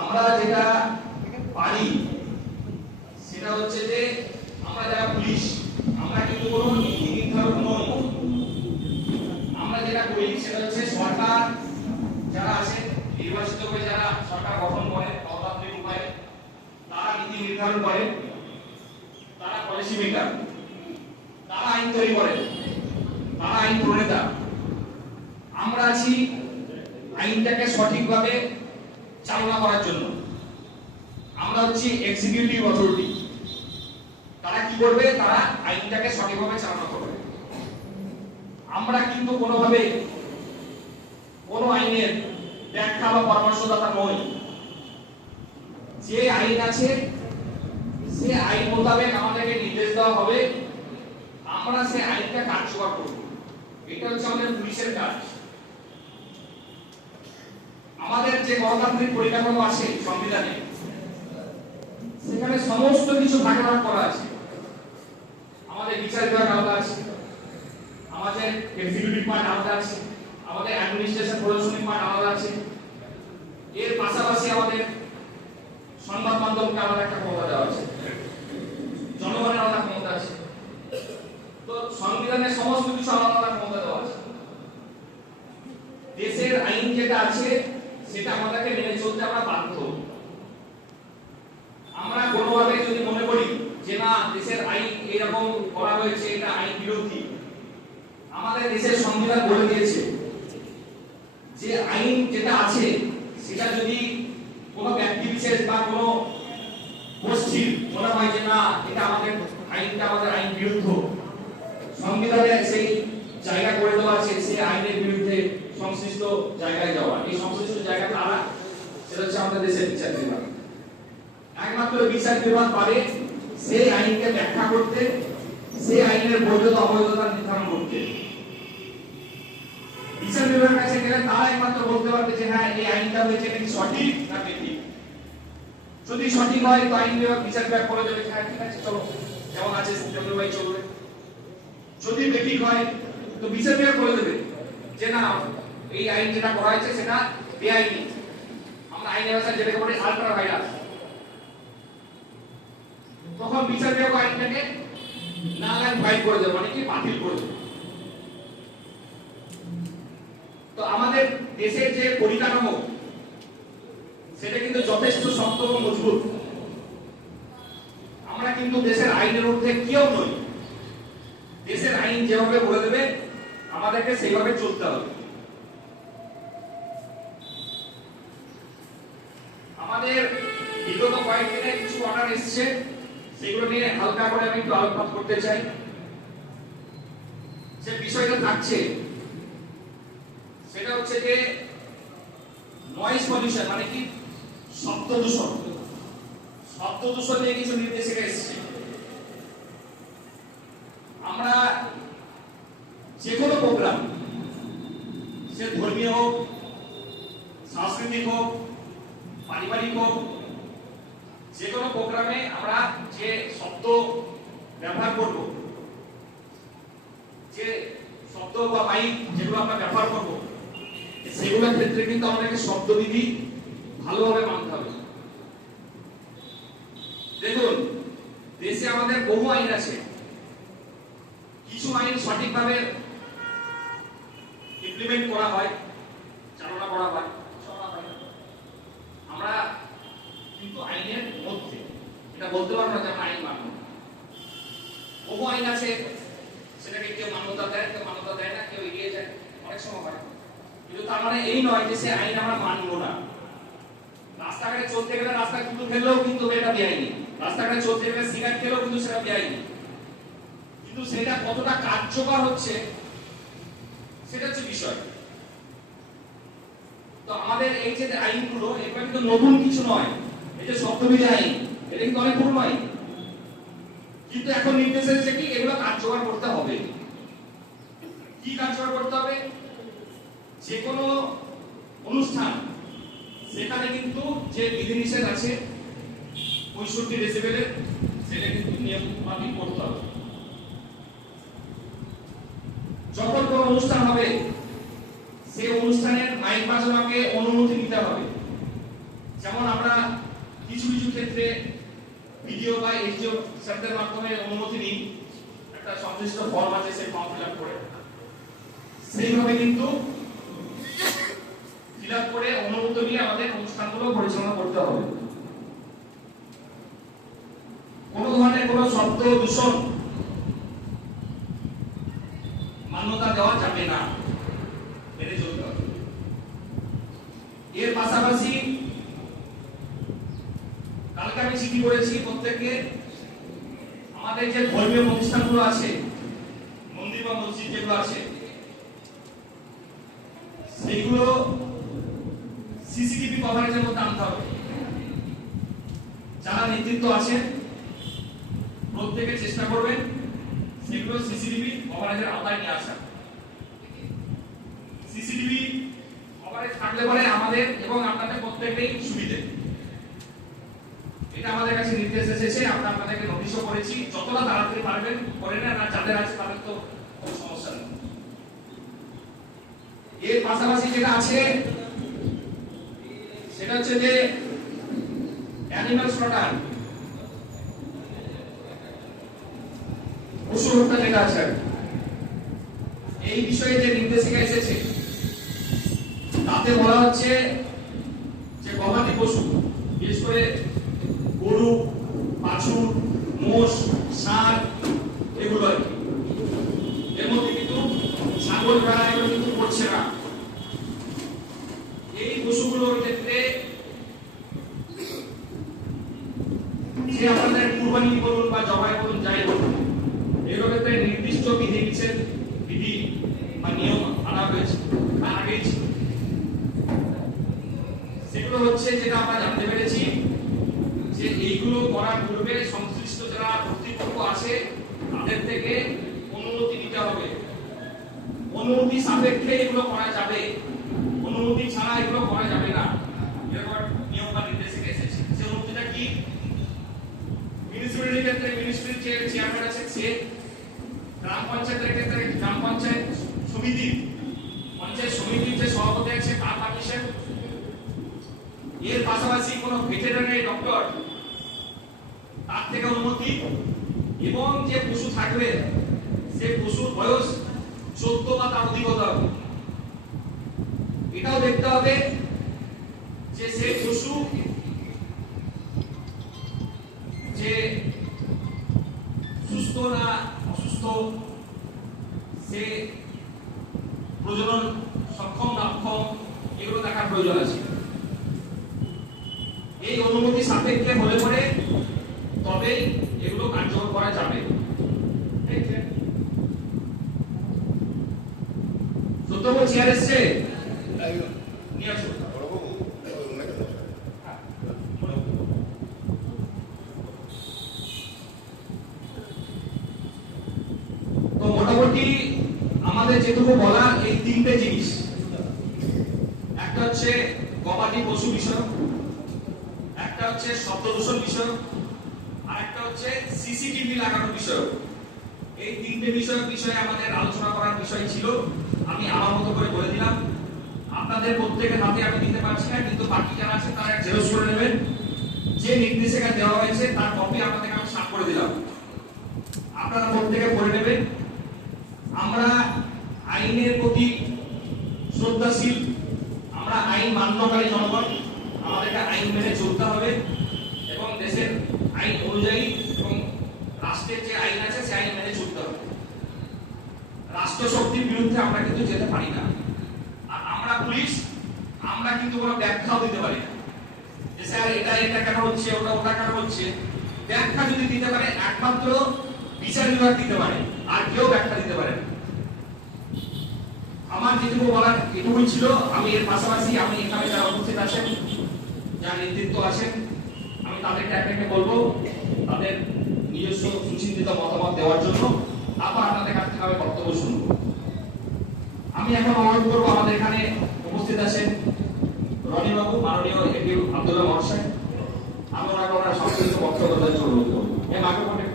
আমরা যেটা পারি সেটা হচ্ছে যে আমরা যারা পুলিশ আমরা কিন্তু কোনো নীতি নির্ধারক নই। আমরা যেটা করি সেটা হচ্ছে সরকার যারা আছে নির্বাচিত হয়ে যারা সরকার গঠন করে গণতান্ত্রিক উপায়ে তারা নীতি নির্ধারণ করে, তারা পলিসি মেকার, তারা আইন তৈরি করে, তারা আইন প্রণেতা। আমরা আছি আইনটাকে সঠিকভাবে চালনা করার জন্য। আমরা হচ্ছি এক্সিকিউটিভ অথরিটি। তারা কি করবে? তারা আইনটাকে সঠিকভাবে চালনা করবে। আমরা কিন্তু কোনোভাবে কোনো আইনের ব্যাখ্যা বা পরামর্শদাতা নই। যে আইন আছে সে আইন মোতাবেক আমাদেরকে নির্দেশ দেওয়া হবে, আমরা সে আইনটা কার্যকর করব। এটা হচ্ছে আমাদের পুলিশের কাজ। আমাদের যে গণতান্ত্রিক পরিকাঠামো আছে সংবিধানে, সেখানে সমস্ত কিছু ভাগ ভাগ করা আছে। আমাদের বিচার বিভাগ আলাদা আছে, আমাদের এক্সিকিউটিভ পার্ট আলাদা আছে, আমাদের অ্যাডমিনিস্ট্রেশন প্রশাসনিক পার্ট আলাদা আছে। এর পাশাপাশি আমাদের সংবাদ মাধ্যমকে আলাদা একটা ক্ষমতা দেওয়া আছে, জনগণের আলাদা ক্ষমতা আছে। তো সংবিধানের সমস্ত কিছু আলাদা আলাদা ক্ষমতা দেওয়া আছে। দেশের আইন যেটা আছে সেটা আমাদেরকে মেনে চলতে আমরা বাধ্য। আমরা কোনোভাবে যদি মনে করি যে না দেশের আইন এরকম করা হয়েছে এটা আইন বিরোধী, আমাদের দেশের সংবিধান বলে দিয়েছে যে আইন যেটা আছে সেটা যদি কোনো ব্যক্তি বিশেষ বা কোনো গোষ্ঠীর মনে হয় যে না এটা আমাদের আইনটা আমাদের আইন বিরুদ্ধ, সংবিধানে সেই জায়গা করে দেওয়া আছে সেই আইনের বিরুদ্ধে সংশ্লিষ্ট জায়গায় যাওয়া। এই সংশ্লিষ্ট জায়গা কারা? সেটা হচ্ছে আমাদের দেশের বিচার বিভাগ। একমাত্র বিচার বিভাগ পারে সেই আইনকে ব্যাখ্যা করতে, সেই আইনের বৈধতা অবৈধতা নির্ধারণ করতে। বিচার বিভাগের কাছে গেলে তারা একমাত্র বলতে পারবে যে হ্যাঁ এই আইনটা হয়েছে নাকি সঠিক না বেঠিক। যদি সঠিক হয় তো আইন বিভাগ বিচার বিভাগ করে দেবে হ্যাঁ ঠিক আছে চলো যেমন আছে সেভাবেই চলবে। যদি বেঠিক হয় তো বিচার বিভাগ করে দেবে যে না এই আইন যেটা করা হয়েছে সেটা বেআইনি। আমরা আইনের ভাষায় যেটাকে বলি আল্ট্রা ভাইরাস। তখন বিচার বিভাগ আইনটাকে নাল ফাইল করে দেবে, মানে কি বাতিল করে দেবে। তো আমাদের দেশের যে পরিকাঠামো সেটা কিন্তু যথেষ্ট শক্ত এবং মজবুত। আমরা কিন্তু দেশের আইনের ঊর্ধ্বে কেউ নই। দেশের আইন যেভাবে বলে দেবে আমাদেরকে সেইভাবে চলতে হবে। আমাদের বিগত কয়েকদিনে কিছু অর্ডার এসেছে, সেগুলো নিয়ে হালকা করে আমি একটু আলোকপাত করতে চাই। যে বিষয়টা থাকছে সেটা হচ্ছে যে নয়েজ পলিউশন, মানে কি শব্দ দূষণ। শব্দ দূষণ নিয়ে কিছু নির্দেশিকা এসেছে। আমরা যে কোনো প্রোগ্রাম, সে ধর্মীয় হোক, সাংস্কৃতিক হোক, পারিবারিক হোক, যে কোনো প্রোগ্রামে আমরা যে শব্দ ব্যবহার করব, যে শব্দ বা মাইক যেগুলো আমরা ব্যবহার করব, সেগুলোর ক্ষেত্রে কিন্তু আমাদেরকে শব্দবিধি ভালোভাবে মানতে হবে। দেখুন দেশে আমাদের বহু আইন আছে, কিছু আইন সঠিকভাবে ইমপ্লিমেন্ট করা হয়, চালনা করা হয়। আমরা কিন্তু আইনের মধ্যে এটা বলতে পারবো না যে আমরা আইন মানব। বহু আইন আছে সেটাকে কেউ মান্যতা দেয়, কেউ মান্যতা দেয় না, কেউ এগিয়ে যায়, অনেক সময় হয়। কিন্তু তার মানে এই নয় যে সে আইন আমরা মানবো না। রাস্তাঘাটে চলতে গেলে রাস্তায় কুকুর ফেললেও কিন্তু এটা বেআইনি, রাস্তাঘাটে চলতে গেলে সিগারেট খেলেও কিন্তু সেটা বেআইনি। কিন্তু সেটা কতটা কার্যকর হচ্ছে সেটা হচ্ছে বিষয়। তো আমাদের এই যে আইনগুলো এগুলো কিন্তু নতুন কিছু নয়। এই যে শব্দবিধি আইন এটা কিন্তু অনেক পুরনো আইন, কিন্তু এখন নির্দেশ এসেছে কি এগুলো কার্যকর করতে হবে। কি কার্যকর করতে হবে? যে কোনো অনুষ্ঠান সেখানে কিন্তু যে বিধিনিষেধ আছে 65 ডেসিবেলের, সেটা কিন্তু নিয়ম মাফিক করতে হবে। যখন কোনো অনুষ্ঠান হবে সেই অনুষ্ঠানের মাইক বাজানোকে অনুমতি নিতে হবে। যেমন আমরা কিছু কিছু ক্ষেত্রে ভিডিও বা এসডিও স্যারদের মাধ্যমে অনুমতি নিই, একটা সংশ্লিষ্ট ফর্ম আছে, সেই ফর্ম ফিল আপ করে সেইভাবে কিন্তু ফিল আপ করে অনুমতি নিয়ে আমাদের অনুষ্ঠানগুলো পরিচালনা করতে হবে। কোনো ধরনের কোনো শব্দ দূষণ মান্যতা দেওয়া যাবে না, মেনে চলতে হবে। এর পাশাপাশি কালকে আমি চিঠি করেছি প্রত্যেককে, আমাদের যে ধর্মীয় প্রতিষ্ঠানগুলো আছে, মন্দির বা মসজিদ যেগুলো আছে, সেইগুলো সিসিটিভি কভারেজের মধ্যে আনতে হবে। যারা নেতৃত্ব আছেন প্রত্যেকে চেষ্টা করবেন সেগুলো সিসিটিভি কভারেজের আওতায় নিয়ে আসা। সিসিটিভি কভারেজ থাকলে পরে আমাদের এবং আপনাদের প্রত্যেকেরই সুবিধে। এটা আমাদের কাছে নির্দেশ এসেছে, আমরা আপনাদেরকে নোটিশও করেছি, যতটা তাড়াতাড়ি পারবেন করে নেন, আর যাদের আছে তাদের তো কোনো সমস্যা নেই। এর পাশাপাশি যেটা আছে সেটা হচ্ছে যে অ্যানিমাল স্লটার, পশু হত্যা যেটা আছে, এই বিষয়ে যে নির্দেশিকা এসেছে তাতে বলা হচ্ছে যে গবাদি পশু, বিশেষ করে গরু, বাছুর, মোষ, ষাঁড়, এগুলো আর কি, এর মধ্যে কিন্তু ছাগল, ভেড়া এগুলো কিন্তু পড়ছে না। এই পশুগুলোর ক্ষেত্রে যে আপনাদের কুরবানি বলুন বা জবাই বলুন, যাই বলুন, এগুলোর ক্ষেত্রে নির্দিষ্ট বিধি বা নিয়ম আনা হয়েছে বা আগেই ছিল। সেগুলো হচ্ছে যেটা আমরা জানতে পেরেছি যে এইগুলো করার পূর্বে সংশ্লিষ্ট যারা কর্তৃপক্ষ আছে তাদের থেকে অনুমতি নিতে হবে। অনুমতি সাপেক্ষে এগুলো করা যাবে, অনুমতি ছাড়া এগুলো করা যাবে না, এরকম নিয়ম বা নির্দেশিকা এসেছে। সেই অনুমতিটা কি? মিউনিসিপ্যালিটির ক্ষেত্রে মিউনিসিপ্যালিটি যে চেয়ারম্যান আছে সে, গ্রাম পঞ্চায়েতের ক্ষেত্রে গ্রাম পঞ্চায়েত সমিতির যে সভাপতি আছে তার পারমিশন, এর পাশাপাশি কোনো ভেটেরিনারি ডক্টর তার থেকে অনুমতি, এবং যে পশু থাকবে সে পশুর বয়স 14 বা তার অধিক হতে হবে। এটাও দেখতে হবে যে সেই পশু যে সুস্থ না অসুস্থ, সে প্রজনন সক্ষম না অক্ষম, এগুলো দেখার প্রয়োজন আছে। এই অনুমতি সাপেক্ষে হলে পরে তবেই এগুলো কার্যকর করা যাবে। সত্য বলছি, আর এসছে নিয়ে আসো। তো মোটামুটি আমাদের যেটুকু বলার এই তিনটে জিনিস, একটা হচ্ছে গবাদি পশু বিষয়, একটা হচ্ছে শব্দ দূষণ বিষয়, আর একটা হচ্ছে সিসিটিভি লাগানোর বিষয়। এই তিনটে বিষয়ে আমাদের আলোচনা করার বিষয় ছিল। আমি আমার মতো করে বলে দিলাম, আপনাদের প্রত্যেকের হাতে আমি দিতে পারছি না, কিন্তু বাকি যারা আছে তারা জেরক্স করে নেবেন। যে নির্দেশিকা দেওয়া হয়েছে তার কপি আপনাদের আমি সাফ করে দিলাম, আপনারা প্রত্যেকে পড়ে নেবেন। আমরা আইনের প্রতি শ্রদ্ধাশীল, আমরা আইন মান্যকারী জনগণ, আমাদেরকে আইন মেনে চলতে হবে এবং দেশের আইন অনুযায়ী এবং রাষ্ট্রের যে আইন আছে সেই আইন মেনে চলতে হবে। রাষ্ট্র শক্তির বিরুদ্ধে আমরা কিন্তু যেতে পারি না। আর আমরা পুলিশ, আমরা কিন্তু কোনো ব্যাখ্যাও দিতে পারি না যে স্যার এটা কেন হচ্ছে, ওটা কেন হচ্ছে। ব্যাখ্যা যদি দিতে পারে একমাত্র বিচার বিভাগ দিতে পারে, আর কেউ ব্যাখ্যা দিতে পারে না। আমার যেটুকু বলার এটুকুই ছিল। আমি এর পাশাপাশি আমি এখানে যারা উপস্থিত আছেন, যারা নেতৃত্ব আছেন, আমি তাদেরকে একটা বলবো তাদের নিজস্ব সুচিন্তিত মতামত দেওয়ার জন্য। তারপর আপনাদের কাছ থেকে আমি বক্তব্য শুনবো। আমি এখন অনুরোধ করবো, আমাদের এখানে উপস্থিত আছেন রনি বাবু, মাননীয় এপি আব্দুল্লাহ মহাশয়। আমরা ওনার সংক্ষিপ্ত বক্তব্য দেওয়ার জন্য অনুরোধ করবো।